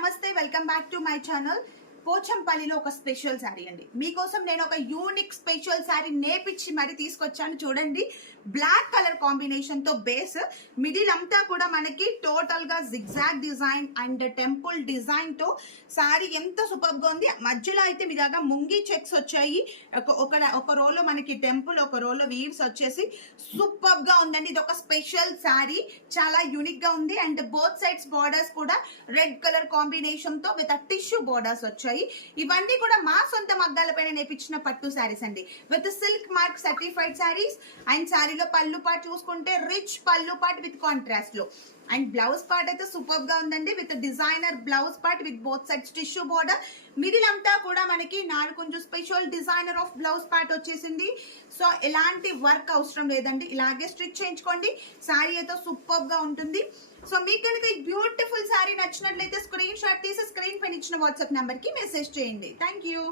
నమస్తే welcome back to my channel. పోచంపల్లిలో ఒక స్పెషల్ శారీ అండి మీకోసం నేను ఒక యూనిక్ స్పెషల్ శారీ నేపిచ్చి మరి తీసుకొచ్చాను. చూడండి, బ్లాక్ కలర్ కాంబినేషన్ తో బేస్ మిడిల్ అంతా కూడా మనకి టోటల్ గా zigzag design and temple design తో శారీ ఎంత సూపర్ గా ఉంది. మధ్యలో అయితే మీ దగ్గర ముంగి చెక్స్ వచ్చాయి. ఒక రోలో మనకి టెంపుల్, ఒక రోలో వీవ్స్ వచ్చేసి సూపర్ గా ఉందండి. ఇది ఒక స్పెషల్ శారీ, చాలా యూనిక్ గా ఉంది. అండ్ బోత్ సైడ్స్ బోర్డర్స్ కూడా రెడ్ కలర్ కాంబినేషన్ తో విత్ టిష్యూ బోర్డర్స్ వచ్చాయి. ఇవన్నీ కూడా మా సొంత మగ్గాల పైన నేర్పించిన పట్టు శారీస్ అండి, with silk mark certified saris. And శారీలో పళ్ళు పార్ట్ చూసుకుంటే రిచ్ పళ్ళు పార్ట్ విత్ కాంట్రాస్ట్ లో. అండ్ బ్లౌజ్ పార్ట్ అయితే సూపర్ గా ఉందండి, with designer blouse part with both sides tissue border. Middle అంతా కూడా మనకి కొంచెం special designer of blouse part వచ్చేసింది. సో ఎలాంటి వర్క్ అవసరం లేదండి, ఇలాగే స్టిచ్ చేయించుకోండి. శారీ అయితే సూపర్ గా ఉంటుంది. సో మీకు కనుక ఈ బ్యూటిఫుల్ శారీ నచ్చినట్లయితే స్క్రీన్ షాట్ తీసి స్క్రీన్ పైన ఇచ్చిన వాట్సాప్ నెంబర్ కి మెసేజ్ చేయండి. Thank you.